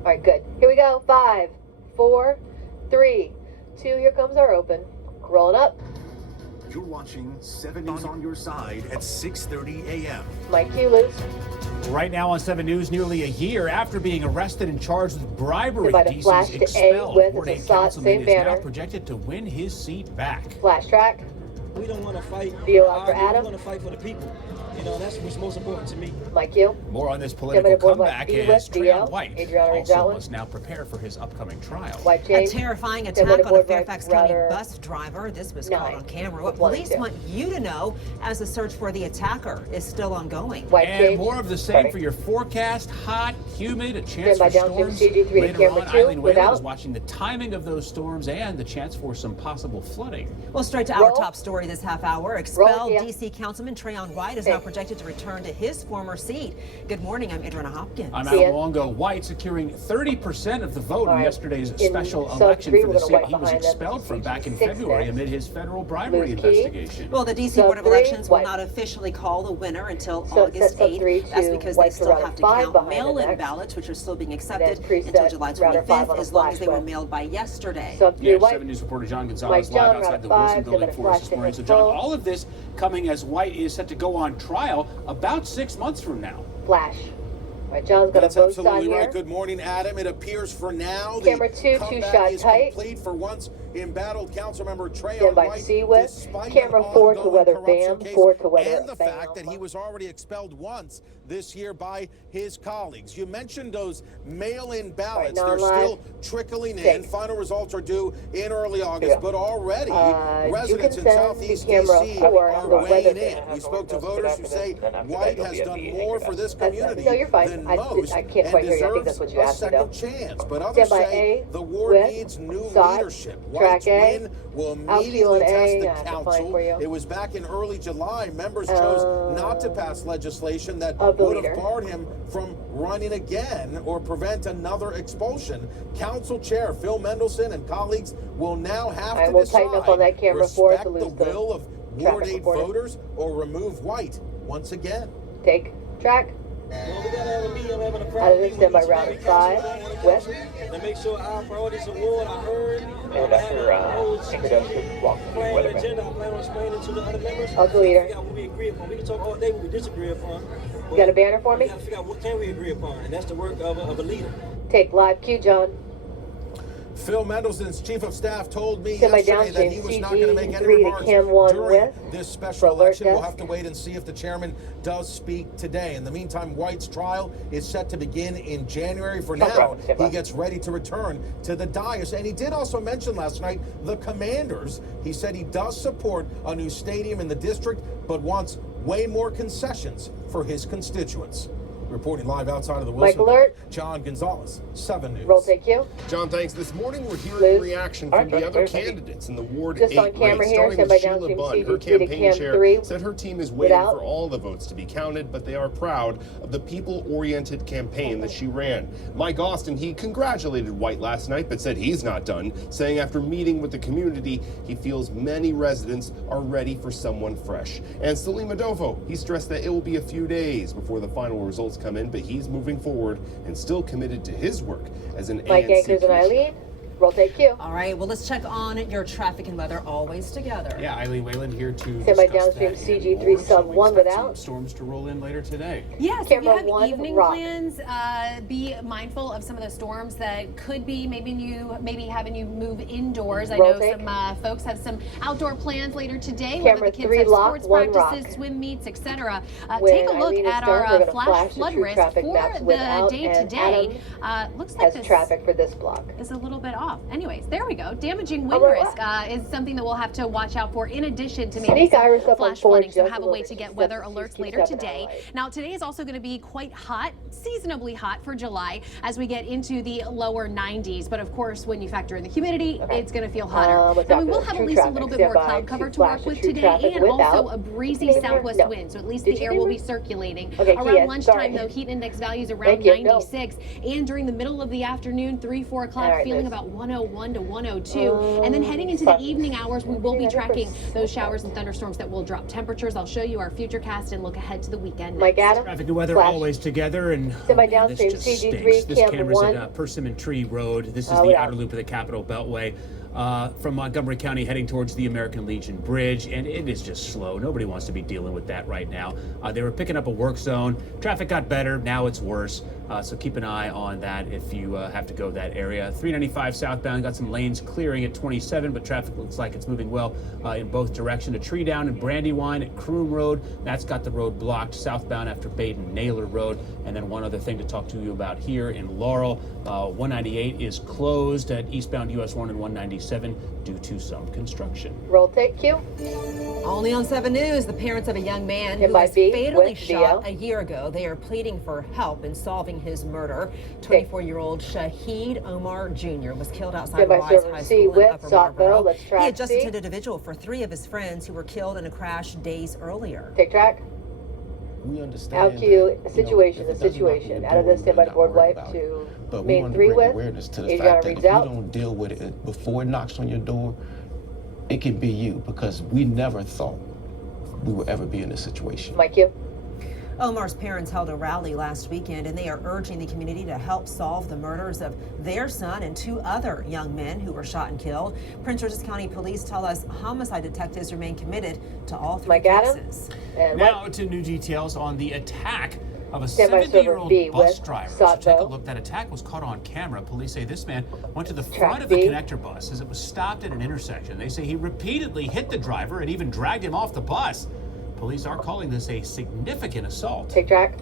All right, good. Here we go. 5, 4, 3, 2. Here comes our open. Rolling up. You're watching 7 News on your side at 6:30 a.m. Mike Q, loose. Right now on 7 News, nearly a year after being arrested and charged with bribery, Invite a flash DC's to expelled A with Ward a 8 SOT, councilman same is now banner. projected to win his seat back. Flash track. We don't want to fight. Deal out for Adam. We want to fight for the people. You know, that's what's most important to me. Mike Q. More on this political comeback as Treon White Adriana also must now prepare for his upcoming trial. White A chain. terrifying attack on a Fairfax County bus driver. This was caught on camera. What police want you to know as the search for the attacker is still ongoing. White and change. more of the same for your forecast. Hot, humid, a chance by for downstream storms. CG3 to Later camera on, 2 Eileen Whalen without. is watching the timing of those storms and the chance for some possible flooding. Well, straight to our top story this half hour. Expelled D.C. Councilman Treon White is now projected to return to his former seat. Good morning. I'm Adriana Hopkins. I'm Al Longo. White securing 30% of the vote in yesterday's special election for the seat he was expelled from back in February amid his federal bribery investigation. Well, the D.C. Board of Elections will not officially call the winner until August 8th. That's because they still have to count mail-in ballots, which are still being accepted until July 25th, as long as they were mailed by yesterday. Yeah, 7 News reporter John Gonzalez live outside the Wilson Building for us this morning. So, John, all of this coming as White is set to go on trial about 6 months from now. Flash. All right, John's got That's a vote absolutely on right. here. Good morning, Adam. It appears for now Camera the 2, comeback 2-shot is tight. complete for once embattled Councilmember Treon Stand by White. C with. Despite Camera an 4 to ongoing weather corruption Bam, case 4 to weather and the Bam. fact that he was already expelled once this year by his colleagues. You mentioned those mail-in ballots. They're still trickling in. Final results are due in early August, but already residents in Southeast D.C. are weighing in. We spoke to voters who say White has done more for this community than most and deserves a second chance. But others say the ward needs new leadership. White's win will immediately test the council. It was back in early July. Members chose not to pass legislation that would have barred him from running again or prevent another expulsion. Council Chair Phil Mendelson and colleagues will now have to decide, respect the will of Ward 8 voters or remove White once again. Take track. Well, we gotta have a meeting. I'm having a Out of private this, meeting stand by round 5 with. to make sure our priorities are ward are heard. And after introduction, walk through the weather. Agenda. I plan on explaining to the other members. I'll go leader. Figure out what we agree upon. We can talk all day what we disagree upon. You got a banner for me? We gotta figure out what can we agree upon, and that's the work of a leader. Take live cue, John. Phil Mendelson's chief of staff told me Stand by yesterday that downstream he was not going to make any CG3 to remarks Cam 1 during with. this special election. desk. We'll have to wait and see if the chairman does speak today. In the meantime, White's trial is set to begin in January. For now, he gets ready to return to the dais. And he did also mention last night the Commanders. He said he does support a new stadium in the district, but wants way more concessions for his constituents. Reporting live outside of the Wilson Building, John Gonzalez, 7 News. Roll take you. John, thanks. This morning we're hearing reaction from the other candidates in the Ward 8 on camera race, here, starting stand by with Sheila downstream Bunn. Her CG3 to campaign Cam chair 3 said her team is waiting without. for all the votes to be counted, but they are proud of the people-oriented campaign that she ran. Mike Austin, he congratulated White last night, but said he's not done, saying after meeting with the community, he feels many residents are ready for someone fresh. And Salim Adolfo, he stressed that it will be a few days before the final results come in, but he's moving forward and still committed to his work as an Mike ANC Anchors and Eileen. Roll take you. All right, well, let's check on your traffic and weather always together. Yeah, Eileen Whalen here to Stand by discuss downstream that and CG3 more. sub So we 1 expect some without. storms to roll in later today. Yes, if you Camera have 1 evening rock. plans, be mindful of some of the storms that could be maybe having you move indoors. I Roll know take. some folks have some outdoor plans later today, Camera whether the kids 3 have lock, sports 1 practices, rock. swim meets, etc. When Take a look Eileen is at done, we're our gonna flash flash the flood true risk traffic for maps the without, day and today. Adam Looks like has this traffic for this block. is a little bit off. Anyways, there we go. Damaging wind risk is something that we'll have to watch out for in addition to maybe Sneak Iris up on flash 4 flooding. So just have a a way little to bit. get Keep weather stepping- alerts keep later stepping today. out of the way. Now today is also going to be quite hot, seasonably hot for July as we get into the lower 90s. But of course, when you factor in the humidity, it's going to feel hotter. Now we will have at least a little bit more cloud cover to work with today, and also a breezy southwest wind. So at least the air will be circulating. Around lunchtime, though, heat index values around 96, and during the middle of the afternoon, 3-4 o'clock, feeling about 101 to 102. And then heading into the evening hours, we will be tracking those showers and thunderstorms that will drop temperatures. I'll show you our futurecast and look ahead to the weekend. Mike Adam. Traffic and weather always together, and downstream this just CG3, stinks. This Camden camera's 1. at Persimmon Tree Road. This is the outer loop of the Capitol Beltway. From Montgomery County heading towards the American Legion Bridge, and it is just slow. Nobody wants to be dealing with that right now. They were picking up a work zone. Traffic got better. Now it's worse. So keep an eye on that if you have to go that area. 395 southbound got some lanes clearing at 27, but traffic looks like it's moving well in both directions. A tree down in Brandywine at Croom Road. That's got the road blocked southbound after Baden-Naylor Road. And then one other thing to talk to you about here in Laurel. 198 is closed at eastbound US 1 and 197 due to some construction. Roll take Q. Only on 7 News, the parents of a young man who was fatally shot a year ago. They are pleading for help in solving his murder. 24-year-old Shahid Omar Jr. was killed outside Wise High School in Upper Marlboro. He had just attended a vigil for 3 of his friends who were killed in a crash days earlier. Take track. We understand. LQ, situation. Out of this, stand by the board wipe to main 3 with. Awareness to the fact that if you don't deal with it before it knocks on your door, it can be you, because we never thought we would ever be in this situation. Mike, you. Omar's parents held a rally last weekend, and they are urging the community to help solve the murders of their son and 2 other young men who were shot and killed. Prince George's County Police tell us homicide detectives remain committed to all 3 cases. Now to new details on the attack of a 70-year-old bus driver. So take a look. That attack was caught on camera. Police say this man went to the front of the connector bus as it was stopped at an intersection. They say he repeatedly hit the driver and even dragged him off the bus. Police are calling this a significant assault. Take track.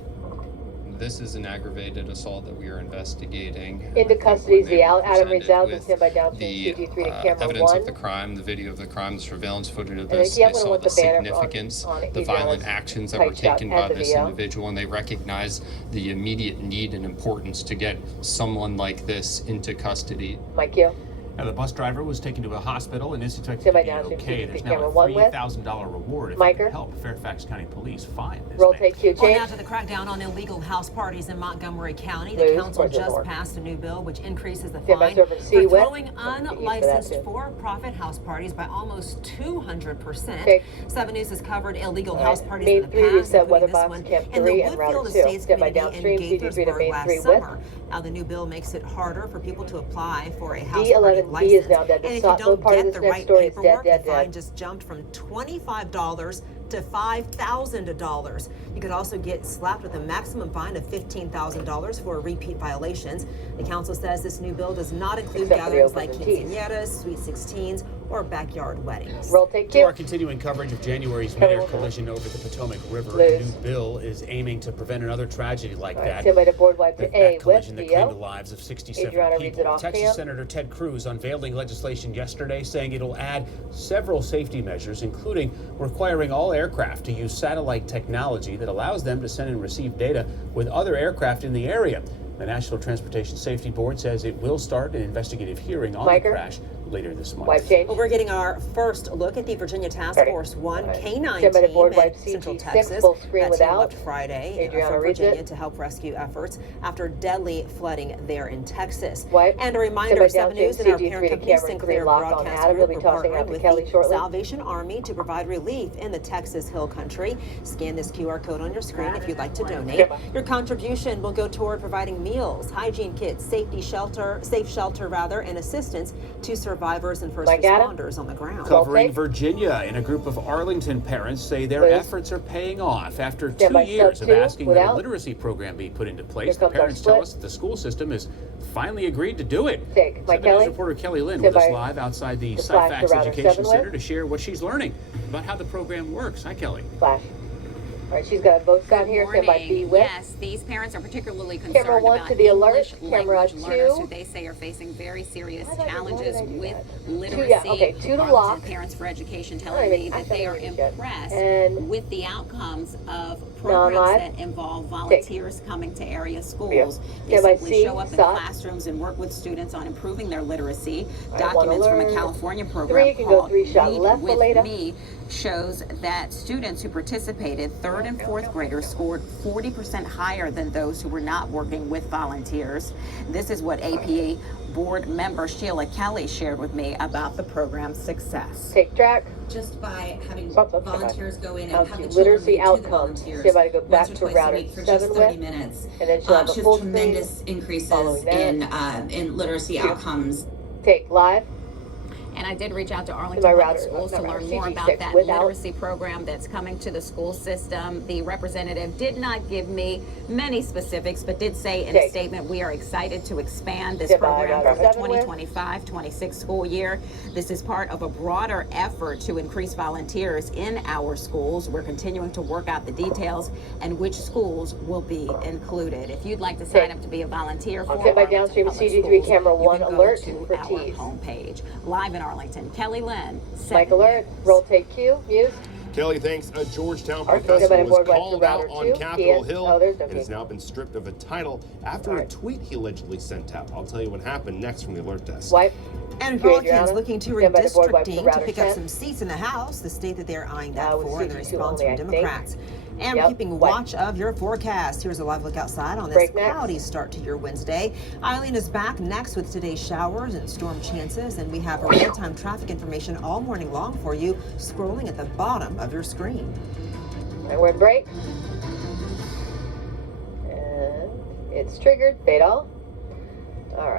This is an aggravated assault that we are investigating. Into custody is the Adam Rizal and stand by downstream CG3 to camera evidence 1. of the crime, the video of the crime, the surveillance footage of this. They saw the significance, the violent actions that were taken by this individual, and they recognize the immediate need and importance to get someone like this into custody. Mike, you. Now, the bus driver was taken to a hospital and is expected to be okay. There's now a $3,000 reward if you can help Fairfax County Police find this man. Well, now to the crackdown on illegal house parties in Montgomery County. The council just passed a new bill which increases the fine for throwing unlicensed for-profit house parties by almost 200%. 7 News has covered illegal house parties in the past, including this one in the Woodfield Estates community in Gaithersburg last summer. Now, the new bill makes it harder for people to apply for a house party license. And if you don't get the right paperwork, the fine just jumped from $25 to $5,000. You could also get slapped with a maximum fine of $15,000 for repeat violations. The council says this new bill does not include gatherings like quinceañeras, sweet 16s, or backyard weddings. To our continuing coverage of January's mid-air collision over the Potomac River, a new bill is aiming to prevent another tragedy like that. That collision that claimed the lives of 67 people. Texas Senator Ted Cruz unveiling legislation yesterday saying it'll add several safety measures, including requiring all aircraft to use satellite technology that allows them to send and receive data with other aircraft in the area. The National Transportation Safety Board says it will start an investigative hearing on the crash later this month. Well, we're getting our first look at the Virginia Task Force 1 K9 team in Central Texas. That team left Friday from Virginia to help rescue efforts after deadly flooding there in Texas. And a reminder, 7 News and our parent company, Sinclair Broadcast Group, are partnering with the Salvation Army to provide relief in the Texas Hill Country. Scan this QR code on your screen if you'd like to donate. Your contribution will go toward providing meals, hygiene kits, safe shelter, and assistance to survivors and first responders on the ground. Covering Virginia, and a group of Arlington parents say their efforts are paying off. After 2 years of asking that a literacy program be put into place, the parents tell us that the school system has finally agreed to do it. 7 News reporter Kelly Lynn with us live outside the Syfax Education Center to share what she's learning about how the program works. Hi, Kelly. Flash. All right, she's got both down here. Stand by B with. Yes, these parents are particularly concerned Camera 1 about to the alert. English Camera 2. learners who they say are facing very serious challenges with literacy. 2, yeah, okay, 2 to lock. Parents for Education telling me that they are impressed with the outcomes of programs that involve volunteers coming to area schools. They simply show up in classrooms and work with students on improving their literacy. Documents from a California program called Read With Me shows that students who participated, 3rd and 4th graders, scored 40% higher than those who were not working with volunteers. This is what AP board member Sheila Kelly shared with me about the program's success. Take track. Just by having volunteers go in and have the literacy children outcomes. volunteers See if I go back once or to twice router a week for 7 just 30 with, minutes. and then she'll have a full shows tremendous increases in literacy outcomes. Take live. And I did reach out to Arlington Public Schools to learn more about that literacy program that's coming to the school system. The representative did not give me many specifics, but did say in a statement, we are excited to expand this program for the 2025-26 school year. This is part of a broader effort to increase volunteers in our schools. We're continuing to work out the details and which schools will be included. If you'd like to sign up to be a volunteer for my downstream CG3 camera 1 alert for our T's. homepage. Live in Arlington, Kelly Lynn. Mike alert. Roll take Q. Muse. Kelly thanks a Georgetown professor was called out on Capitol Hill and has now been stripped of a title after a tweet he allegedly sent out. I'll tell you what happened next from the alert desk. Wipe. And Republicans looking to redistricting to pick up some seats in the House, the state that they're eyeing that for, and the response from Democrats. And we're keeping watch of your forecast. Here's a live look outside on this cloudy start to your Wednesday. Eileen is back next with today's showers and storm chances, and we have a real-time traffic information all morning long for you, scrolling at the bottom of your screen. And we're in break. And it's triggered. Fade all. All right.